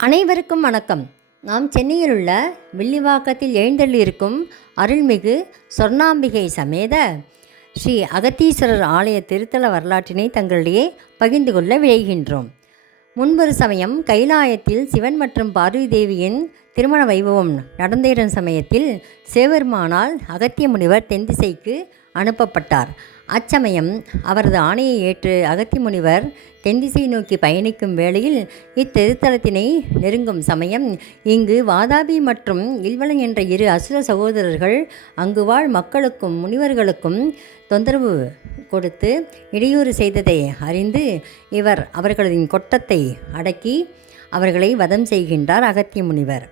அனைவருக்கும் வணக்கம். நாம் சென்னையில் உள்ள வில்லிவாக்கத்தில் எழுந்தள்ளியிருக்கும் அருள்மிகு சொர்ணாம்பிகை சமேத ஸ்ரீ அகத்தீஸ்வரர் ஆலய திருத்தல வரலாற்றினை தங்களிடையே பகிர்ந்து கொள்ள விழைகின்றோம். முன்பொரு சமயம் கைலாயத்தில் சிவன் மற்றும் பார்வதி தேவியின் திருமண வைபவம் நடந்தேறும் சமயத்தில் சிவபெருமானால் அகத்திய முனிவர் தென்திசைக்கு அனுப்பப்பட்டார். அச்சமயம் அவரது ஆணையை ஏற்று அகத்திய முனிவர் தென்திசை நோக்கி பயணிக்கும் வேளையில் இத்திருத்தலத்தினை நெருங்கும் சமயம் இங்கு வாதாபி மற்றும் இல்வலன் என்ற இரு அசுர சகோதரர்கள் அங்கு வாழ் மக்களுக்கும் முனிவர்களுக்கும் தொந்தரவு கொடுத்து இடையூறு செய்ததை அறிந்து இவர் அவர்களின் கொட்டத்தை அடக்கி அவர்களை வதம் செய்கின்றார் அகத்திய முனிவர்.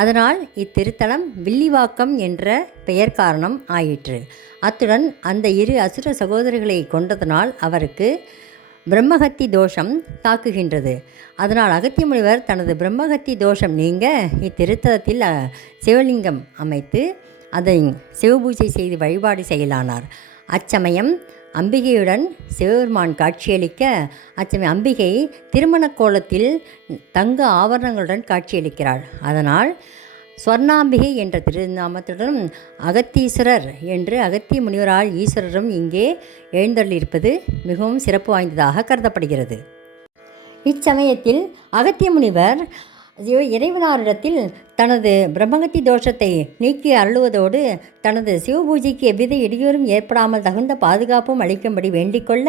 அதனால் இத்திருத்தலம் வில்லிவாக்கம் என்ற பெயர் காரணம் ஆயிற்று. அத்துடன் அந்த இரு அசுர சகோதரர்களை கொண்டதனால் அவருக்கு பிரம்மஹத்தி தோஷம் தாக்குகின்றது. அதனால் அகத்திய முனிவர் தனது பிரம்மஹத்தி தோஷம் நீங்க இத்திருத்தலத்தில் சிவலிங்கம் அமைத்து அதை சிவபூஜை செய்து வழிபாடு செய்யலானார். அச்சமயம் அம்பிகையுடன் சிவபெருமான் காட்சியளிக்க அச்சமயம் அம்பிகை திருமண கோலத்தில் தங்க ஆபரணங்களுடன் காட்சியளிக்கிறாள். அதனால் ஸ்வர்ணாம்பிகை என்ற திருநாமத்துடன் அகத்தீஸ்வரர் என்று அகத்திய முனிவரால் ஈஸ்வரரும் இங்கே எழுந்தள்ளியிருப்பது மிகவும் சிறப்பு வாய்ந்ததாக கருதப்படுகிறது. இச்சமயத்தில் அகத்திய முனிவர் இறைவனாரிடத்தில் தனது பிரம்மகத்தி தோஷத்தை நீக்கி அருளுவதோடு தனது சிவபூஜைக்கு எவ்வித இடையூறும் ஏற்படாமல் தகுந்த பாதுகாப்பும் அளிக்கும்படி வேண்டிக்கொள்ள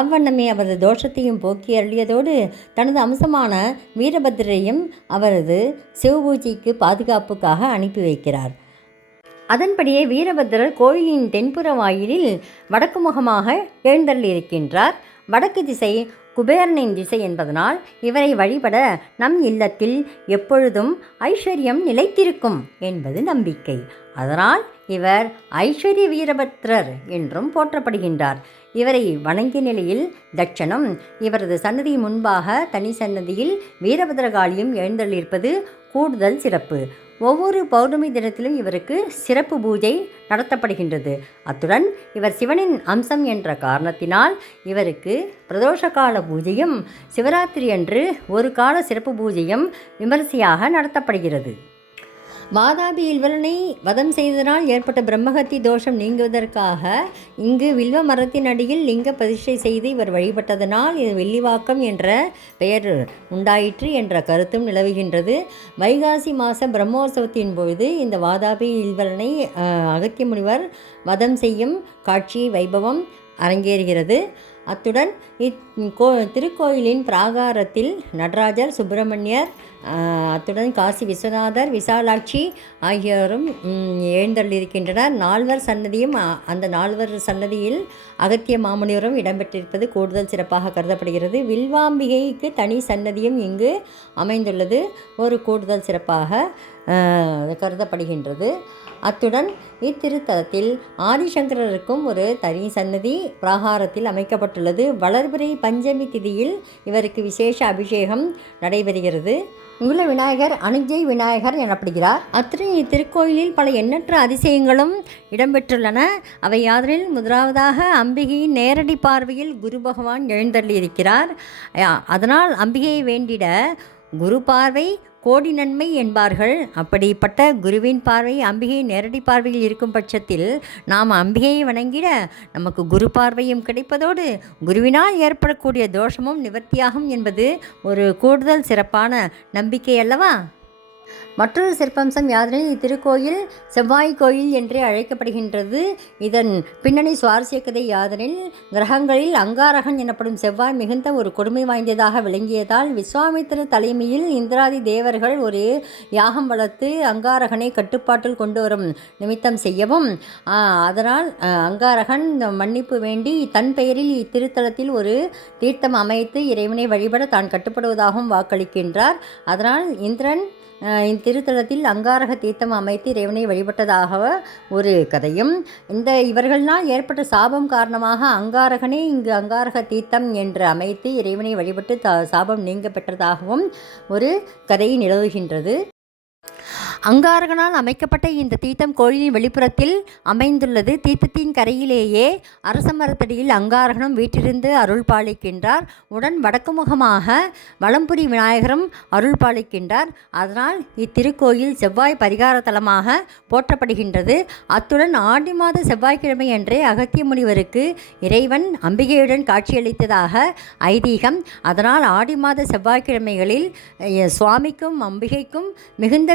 அவ்வண்ணமே அவரது தோஷத்தையும் போக்கி அருளியதோடு தனது அம்சமான வீரபத்திரையும் அவரது சிவபூஜைக்கு பாதுகாப்புக்காக அனுப்பி வைக்கிறார். அதன்படியே வீரபத்திரர் கோயிலின் தென்புற வாயிலில் வடக்கு முகமாக எழுந்தள்ளியிருக்கின்றார். வடக்கு திசை குபேரனின் திசை என்பதனால் இவரை வழிபட நம் இல்லத்தில் எப்பொழுதும் ஐஸ்வர்யம் நிலைத்திருக்கும் என்பது நம்பிக்கை. அதனால் இவர் ஐஸ்வர்ய வீரபத்ரர் என்றும் போற்றப்படுகின்றார். இவரை வணங்கிய நிலையில் தட்சணம் இவரது சன்னதி முன்பாக தனி சன்னதியில் வீரபத்ரகாளியும் எழுந்தள்ளியிருப்பது கூடுதல் சிறப்பு. ஒவ்வொரு பௌர்ணமி தினத்திலும் இவருக்கு சிறப்பு பூஜை நடத்தப்படுகின்றது. அத்துடன் இவர் சிவனின் அம்சம் என்ற காரணத்தினால் இவருக்கு பிரதோஷ கால பூஜையும் சிவராத்திரி அன்று ஒரு கால சிறப்பு பூஜையும் விமரிசையாக நடத்தப்படுகிறது. வாதாபி இல்வலனை வதம் செய்ததனால் ஏற்பட்ட பிரம்மஹத்தி தோஷம் நீங்குவதற்காக இங்கு வில்வ மரத்தின் அடியில் லிங்க பிரதிஷ்டை செய்து இவர் வழிபட்டதனால் இது வில்லிவாக்கம் என்ற பெயர் உண்டாயிற்று என்ற கருத்தும் நிலவுகின்றது. வைகாசி மாத பிரம்மோற்சவத்தின் பொழுது இந்த வாதாபி இல்வலனை அகத்திய முனிவர் வதம் செய்யும் காட்சி வைபவம் அரங்கேறுகிறது. அத்துடன் திருக்கோயிலின் பிராகாரத்தில் நடராஜர், சுப்பிரமணியர், அத்துடன் காசி விஸ்வநாதர், விசாலாட்சி ஆகியோரும் எழுந்தள்ளியிருக்கின்றனர். நால்வர் சன்னதியும் அந்த நால்வர் சன்னதியில் அகத்திய மாமுனிவரும் இடம்பெற்றிருப்பது கூடுதல் சிறப்பாக கருதப்படுகிறது. வில்வாம்பிகைக்கு தனி சன்னதியும் இங்கு அமைந்துள்ளது ஒரு கூடுதல் சிறப்பாக கருதப்படுகின்றது. அத்துடன் இத்திருத்தலத்தில் ஆதிசங்கரருக்கும் ஒரு தனி சன்னதி பிராகாரத்தில் அமைக்கப்பட்டுள்ளது. வளர்பிறை பஞ்சமி திதியில் இவருக்கு விசேஷ அபிஷேகம் நடைபெறுகிறது. மூல விநாயகர் அனுஜை விநாயகர் எனப்படுகிறார். அத்துடன் இத்திருக்கோயிலில் பல எண்ணற்ற அதிசயங்களும் இடம்பெற்றுள்ளன. அவை யாதனில் முதலாவதாக அம்பிகையின் நேரடி பார்வையில் குரு பகவான் எழுந்தள்ளியிருக்கிறார். அதனால் அம்பிகையை வேண்டிட குரு பார்வை கோடி நன்மை என்பார்கள். அப்படிப்பட்ட குருவின் பார்வை அம்பிகை நேரடி பார்வையில் இருக்கும் பட்சத்தில் நாம் அம்பிகையை வணங்கிட நமக்கு குரு பார்வையும் கிடைப்பதோடு குருவினால் ஏற்படக்கூடிய தோஷமும் நிவர்த்தியாகும் என்பது ஒரு கூடுதல் சிறப்பான நம்பிக்கை அல்லவா? மற்றொரு சிறப்பம்சம் யாதெனில் இத்திருக்கோயில் செவ்வாய் கோயில் என்றே அழைக்கப்படுகின்றது. இதன் பின்னணி சுவாரஸ்ய கதை யாதெனில் கிரகங்களில் அங்காரகன் எனப்படும் செவ்வாய் மிகுந்த ஒரு கொடுமை வாய்ந்ததாக விளங்கியதால் விஸ்வாமித்திர தலைமையில் இந்திராதி தேவர்கள் ஒரு யாகம் வளர்த்து அங்காரகனை கட்டுப்பாட்டில் கொண்டு வரும் நிமித்தம் செய்யவும் அதனால் அங்காரகன் மன்னிப்பு வேண்டி தன் பெயரில் இத்திருத்தலத்தில் ஒரு தீர்த்தம் அமைத்து இறைவனை வழிபட தான் கட்டுப்படுவதாகவும் வாக்களிக்கின்றார். அதனால் இந்திரன் இத்திருத்தலத்தில் அங்காரக தீர்த்தம் அமைத்து இறைவனை வழிபட்டதாக ஒரு கதையும், இவர்களால் ஏற்பட்ட சாபம் காரணமாக அங்காரகனே இங்கு அங்காரக தீர்த்தம் என்று அமைத்து இறைவனை வழிபட்டு சாபம் நீங்க பெற்றதாகவும் ஒரு கதை நிலவுகின்றது. அங்காரகனால் அமைக்கப்பட்ட இந்த தீர்த்தம் கோயிலின் வெளிப்புறத்தில் அமைந்துள்ளது. தீர்த்தத்தின் கரையிலேயே அரச மரத்தடியில் அங்காரகனும் வீற்றிருந்து அருள் பாலிக்கின்றார். உடன் வடக்கு முகமாக வலம்புரி விநாயகரும் அருள் பாலிக்கின்றார். அதனால் இத்திருக்கோயில் செவ்வாய் பரிகார தலமாக போற்றப்படுகின்றது. அத்துடன் ஆடி மாத செவ்வாய்க்கிழமை அன்றே அகத்திய முனிவருக்கு இறைவன் அம்பிகையுடன் காட்சியளித்ததாக ஐதீகம். அதனால் ஆடி மாத செவ்வாய்க்கிழமைகளில் சுவாமிக்கும் அம்பிகைக்கும் மிகுந்த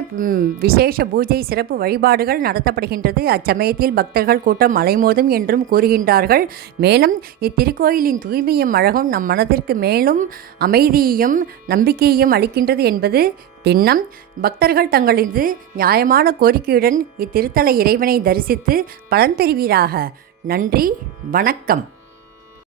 விசேஷ பூஜை சிறப்பு வழிபாடுகள் நடத்தப்படுகின்றது. அச்சமயத்தில் பக்தர்கள் கூட்டம் அலைமோதும் என்றும் கூறுகின்றார்கள். மேலும் இத்திருக்கோயிலின் தூய்மையும் அழகும் நம் மனதிற்கு மேலும் அமைதியையும் நம்பிக்கையையும் அளிக்கின்றது என்பது திண்ணம். பக்தர்கள் தங்களது நியாயமான கோரிக்கையுடன் இத்திருத்தல இறைவனை தரிசித்து பலன் பெறுவீராக. நன்றி, வணக்கம்.